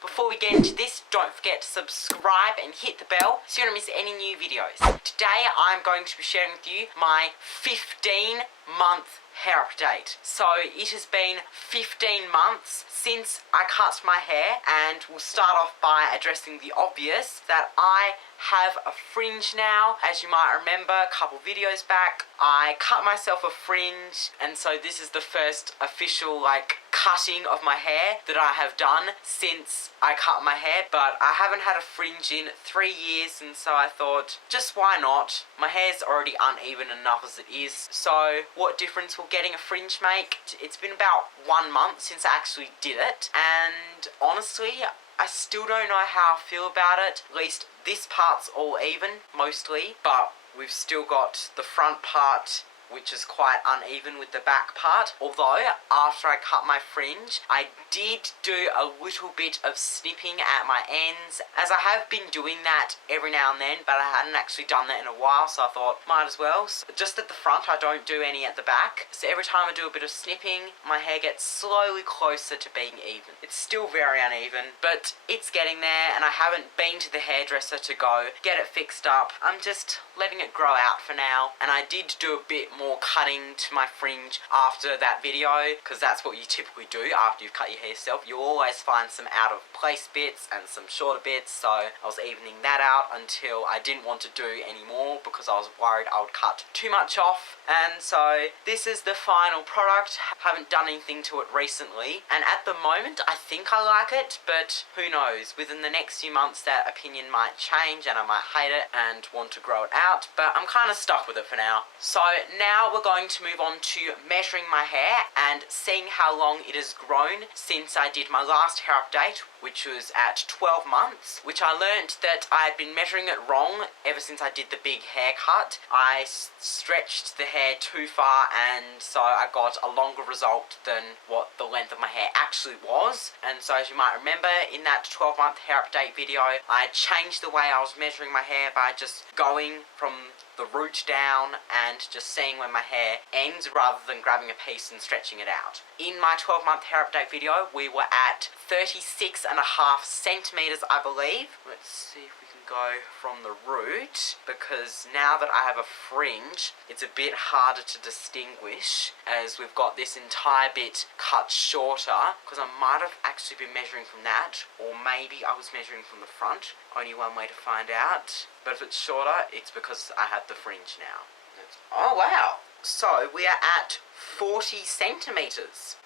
before we get into this, don't forget to subscribe and hit the bell so you don't miss any new videos. Today I'm going to be sharing with you my 15-month hair update. So it has been 15 months since I cut my hair, and we'll start off by addressing the obvious that I have a fringe now. As you might remember, a couple videos back, I cut myself a fringe, and so this is the first official cutting of my hair that I have done since I cut my hair, but I haven't had a fringe in 3 years, and so I thought, just why not? My hair's already uneven enough as it is, so what difference will getting a fringe make? It's been about 1 month since I actually did it, and honestly, I still don't know how I feel about it. At least this part's all even, mostly, but we've still got the front part, which is quite uneven with the back part. Although, after I cut my fringe, I did do a little bit of snipping at my ends, as I have been doing that every now and then, but I hadn't actually done that in a while, so I thought, might as well. So just at the front, I don't do any at the back, so every time I do a bit of snipping, my hair gets slowly closer to being even. It's still very uneven, but it's getting there, and I haven't been to the hairdresser to go get it fixed up. I'm just letting it grow out for now, and I did do a bit more cutting to my fringe after that video, because that's what you typically do after you've cut your hair yourself. You'll always find some out of place bits and some shorter bits, so I was evening that out until I didn't want to do any more because I was worried I would cut too much off. And so this is the final product. Haven't done anything to it recently, and at the moment I think I like it, but who knows, within the next few months that opinion might change and I might hate it and want to grow it out, but I'm kind of stuck with it for now. So now we're going to move on to measuring my hair and seeing how long it has grown since I did my last hair update, which was at 12 months, which I learned that I had been measuring it wrong ever since I did the big haircut. I stretched the hair too far, and so I got a longer result than what the length of my hair actually was. And so, as you might remember, in that 12-month hair update video, I changed the way I was measuring my hair by just going from the root down and just seeing where my hair ends rather than grabbing a piece and stretching it out. In my 12-month hair update video, we were at 36.5 centimeters, I believe. Let's see if we can go from the root, because now that I have a fringe, it's a bit harder to distinguish, as we've got this entire bit cut shorter, because I might have actually been measuring from that, or maybe I was measuring from the front. Only one way to find out. But if it's shorter, it's because I have the fringe now. Oh wow! So we are at 40 centimeters.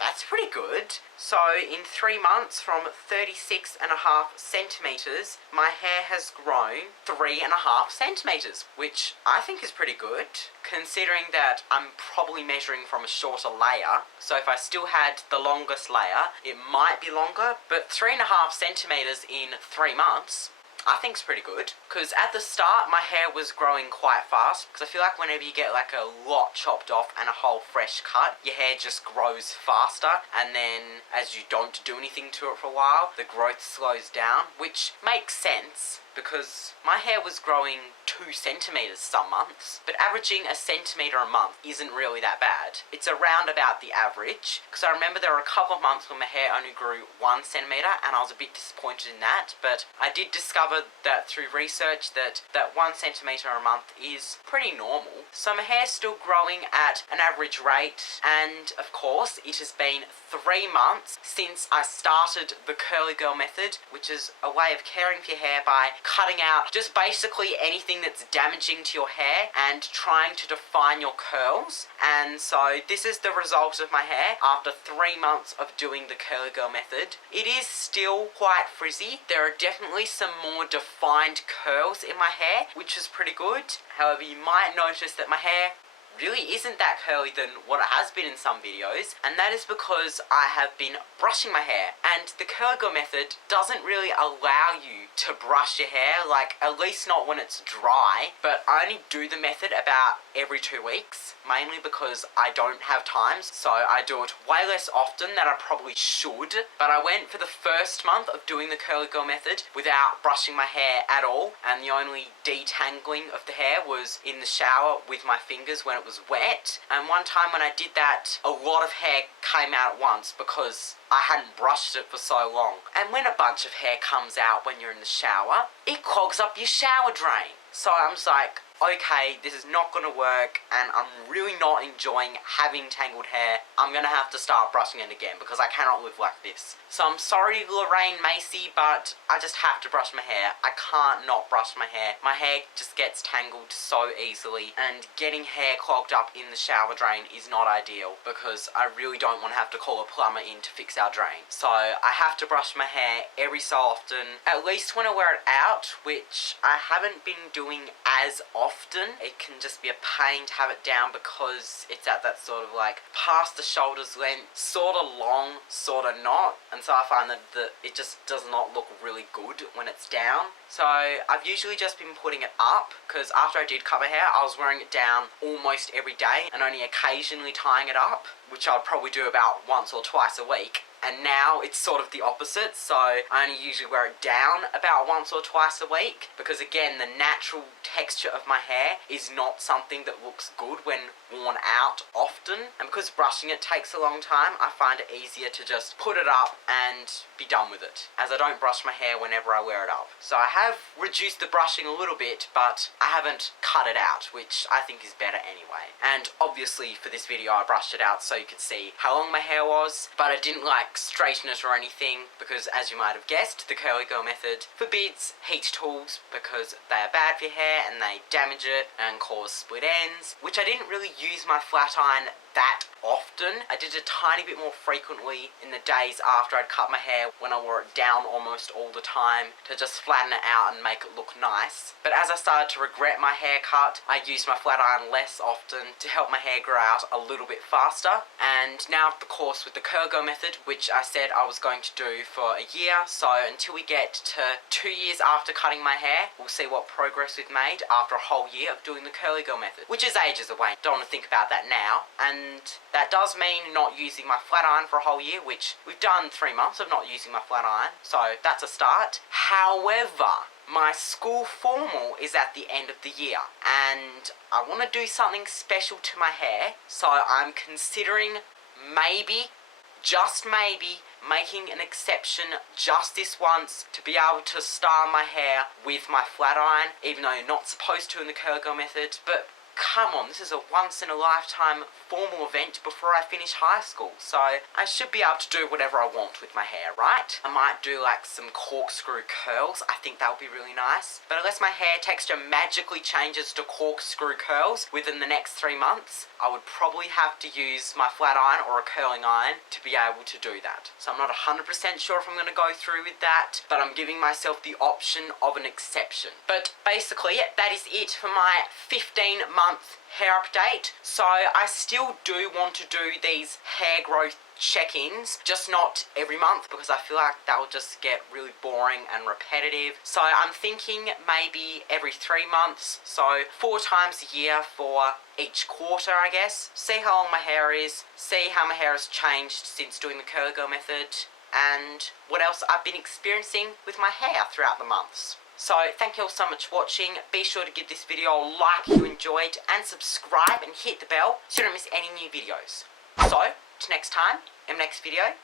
That's pretty good. So in 3 months, from 36.5 centimeters, my hair has grown 3.5 centimeters, which I think is pretty good, considering that I'm probably measuring from a shorter layer. So if I still had the longest layer, it might be longer, but 3.5 centimeters in 3 months, I think it's pretty good, because at the start my hair was growing quite fast, because I feel like whenever you get a lot chopped off and a whole fresh cut, your hair just grows faster, and then as you don't do anything to it for a while, the growth slows down, which makes sense, because my hair was growing 2 centimeters some months, but averaging a centimeter a month isn't really that bad. It's around about the average, because I remember there were a couple of months when my hair only grew 1 centimeter, and I was a bit disappointed in that, but I did discover that through research that 1 centimeter a month is pretty normal. So my hair's still growing at an average rate, and of course it has been 3 months since I started the curly girl method, which is a way of caring for your hair by cutting out just basically anything that's damaging to your hair and trying to define your curls. And so this is the result of my hair after 3 months of doing the curly girl method. It is still quite frizzy. There are definitely some more defined curls in my hair, which is pretty good. However, you might notice that my hair really isn't that curly than what it has been in some videos, and that is because I have been brushing my hair, and the curly girl method doesn't really allow you to brush your hair, at least not when it's dry, but I only do the method about every 2 weeks, mainly because I don't have time, so I do it way less often than I probably should. But I went for the first month of doing the curly girl method without brushing my hair at all, and the only detangling of the hair was in the shower with my fingers when it was wet. And one time when I did that, a lot of hair came out at once because I hadn't brushed it for so long. And when a bunch of hair comes out when you're in the shower, it clogs up your shower drain. So I'm just like, okay, this is not going to work, and I'm really not enjoying having tangled hair. I'm going to have to start brushing it again because I cannot live like this. So I'm sorry, Lorraine Macy, but I just have to brush my hair. I can't not brush my hair. My hair just gets tangled so easily, and getting hair clogged up in the shower drain is not ideal because I really don't want to have to call a plumber in to fix our drain. So I have to brush my hair every so often, at least when I wear it out, which I haven't been doing as often. It can just be a pain to have it down because it's at that sort of like past the shoulders length, sort of long, sort of not, and so I find that it just does not look really good when it's down. So I've usually just been putting it up because after I did cut my hair, I was wearing it down almost every day and only occasionally tying it up, which I'd probably do about once or twice a week. And now it's sort of the opposite, so I only usually wear it down about once or twice a week because, again, the natural texture of my hair is not something that looks good when worn out often, and because brushing it takes a long time, I find it easier to just put it up and be done with it, as I don't brush my hair whenever I wear it up. So I have reduced the brushing a little bit, but I haven't cut it out, which I think is better anyway. And obviously for this video I brushed it out so you could see how long my hair was, but I didn't like straighten it or anything because, as you might have guessed, the curly girl method forbids heat tools because they are bad for your hair and they damage it and cause split ends, which I didn't really use my flat iron that often. I did it a tiny bit more frequently in the days after I'd cut my hair when I wore it down almost all the time to just flatten it out and make it look nice. But as I started to regret my haircut, I used my flat iron less often to help my hair grow out a little bit faster. And now the course with the curl girl method, which I said I was going to do for a year, so until we get to 2 years after cutting my hair, we'll see what progress we've made after a whole year of doing the curly girl method, which is ages away. Don't want to think about that now. And that does mean not using my flat iron for a whole year, which we've done 3 months of not using my flat iron, so that's a start. However, my school formal is at the end of the year and I want to do something special to my hair, so I'm considering maybe, just maybe, making an exception just this once to be able to style my hair with my flat iron, even though you're not supposed to in the curl girl method. But come on, this is a once in a lifetime formal event before I finish high school, so I should be able to do whatever I want with my hair, right? I might do like some corkscrew curls. I think that would be really nice. But unless my hair texture magically changes to corkscrew curls within the next 3 months, I would probably have to use my flat iron or a curling iron to be able to do that. So I'm not 100% sure if I'm going to go through with that, but I'm giving myself the option of an exception. But basically, that is it for my 15-month hair update. So I still do want to do these hair growth check-ins, just not every month because I feel like that will just get really boring and repetitive. So I'm thinking maybe every 3 months, so 4 times a year for each quarter, I guess. See how long my hair is, see how my hair has changed since doing the curly girl method, and what else I've been experiencing with my hair throughout the months. So thank you all so much for watching. Be sure to give this video a like if you enjoyed and subscribe and hit the bell so you don't miss any new videos. So, till next time, in the next video,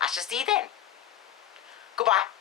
I shall see you then. Goodbye.